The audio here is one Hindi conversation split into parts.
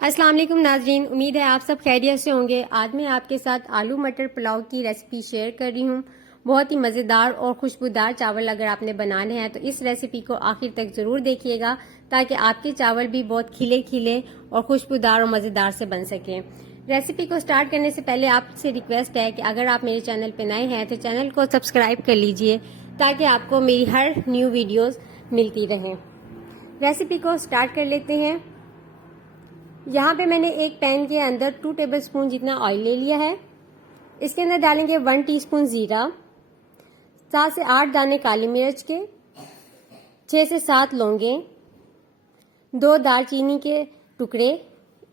अस्सलाम वालेकुम नाजरीन, उम्मीद है आप सब खैरियत से होंगे। आज मैं आपके साथ आलू मटर पुलाव की रेसिपी शेयर कर रही हूँ। बहुत ही मज़ेदार और खुशबूदार चावल अगर आपने बनाने हैं तो इस रेसिपी को आखिर तक ज़रूर देखिएगा ताकि आपके चावल भी बहुत खिले खिले और खुशबूदार और मज़ेदार से बन सकें। रेसिपी को स्टार्ट करने से पहले आपसे रिक्वेस्ट है कि अगर आप मेरे चैनल पर नए हैं तो चैनल को सब्सक्राइब कर लीजिए ताकि आपको मेरी हर न्यू वीडियोज़ मिलती रहें। रेसिपी को स्टार्ट कर लेते हैं। यहाँ पे मैंने एक पैन के अंदर 2 टेबलस्पून जितना ऑयल ले लिया है। इसके अंदर डालेंगे 1 टीस्पून जीरा, 7 से 8 दाने काली मिर्च के, 6 से 7 लौंगे, 2 दालचीनी के टुकड़े,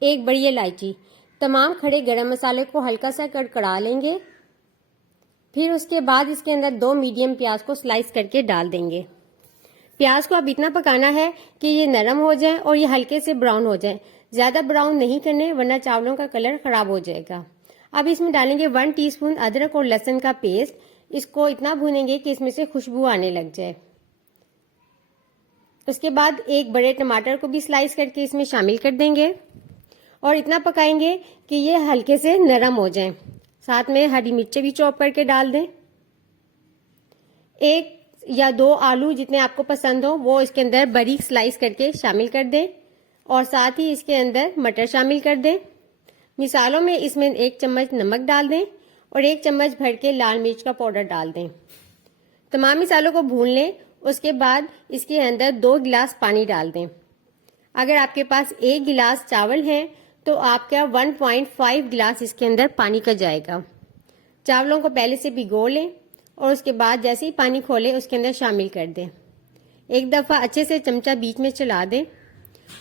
1 बड़ी इलायची। तमाम खड़े गरम मसाले को हल्का सा कड़कड़ा लेंगे। फिर उसके बाद इसके अंदर 2 मीडियम प्याज को स्लाइस करके डाल देंगे। प्याज को अब इतना पकाना है कि ये नरम हो जाए और ये हल्के से ब्राउन हो जाए। ज्यादा ब्राउन नहीं करने वरना चावलों का कलर खराब हो जाएगा। अब इसमें डालेंगे 1 टीस्पून अदरक और लहसुन का पेस्ट। इसको इतना भूनेंगे कि इसमें से खुशबू आने लग जाए। उसके बाद 1 बड़े टमाटर को भी स्लाइस करके इसमें शामिल कर देंगे और इतना पकाएंगे कि ये हल्के से नरम हो जाए। साथ में हरी मिर्चें भी चॉप करके डाल दें। 1 या 2 आलू जितने आपको पसंद हो वो इसके अंदर बारीक स्लाइस करके शामिल कर दें और साथ ही इसके अंदर मटर शामिल कर दें। मिसालों में इसमें 1 चम्मच नमक डाल दें और 1 चम्मच भर के लाल मिर्च का पाउडर डाल दें। तमाम मिसालों को भून लें। उसके बाद इसके अंदर 2 गिलास पानी डाल दें। अगर आपके पास 1 गिलास चावल है तो आपका 1.5 गिलास इसके अंदर पानी का जाएगा। चावलों को पहले से भिगो लें और उसके बाद जैसे ही पानी खोले उसके अंदर शामिल कर दें। एक दफ़ा अच्छे से चमचा बीच में चला दें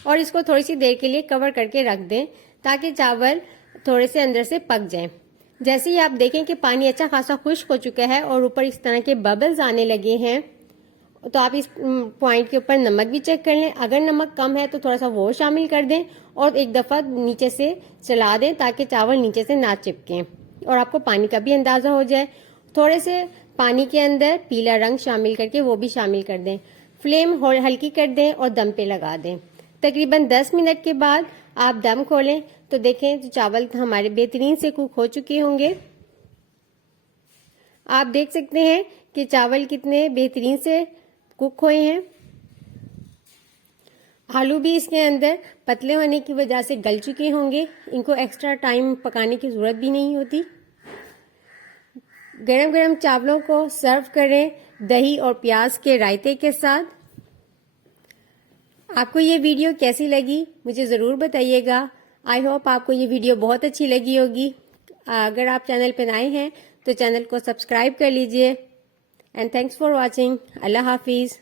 और इसको थोड़ी सी देर के लिए कवर करके रख दें ताकि चावल थोड़े से अंदर से पक जाएं। जैसे ही आप देखें कि पानी अच्छा खासा खुश्क हो चुका है और ऊपर इस तरह के बबल्स आने लगे हैं तो आप इस पॉइंट के ऊपर नमक भी चेक कर लें। अगर नमक कम है तो थोड़ा सा वो शामिल कर दें और एक दफ़ा नीचे से चला दें ताकि चावल नीचे से ना चिपकें और आपको पानी का भी अंदाज़ा हो जाए। थोड़े से पानी के अंदर पीला रंग शामिल करके वो भी शामिल कर दें। फ्लेम हल्की कर दें और दम पे लगा दें। तकरीबन 10 मिनट के बाद आप दम खोलें तो देखें तो चावल हमारे बेहतरीन से कुक हो चुके होंगे। आप देख सकते हैं कि चावल कितने बेहतरीन से कुक हुए हैं। आलू भी इसके अंदर पतले होने की वजह से गल चुके होंगे। इनको एक्स्ट्रा टाइम पकाने की जरूरत भी नहीं होती। गरम गरम चावलों को सर्व करें दही और प्याज के रायते के साथ। आपको ये वीडियो कैसी लगी मुझे ज़रूर बताइएगा। आई होप आपको ये वीडियो बहुत अच्छी लगी होगी। अगर आप चैनल पर नए हैं तो चैनल को सब्सक्राइब कर लीजिए। And thanks for watching. अल्लाह हाफिज़।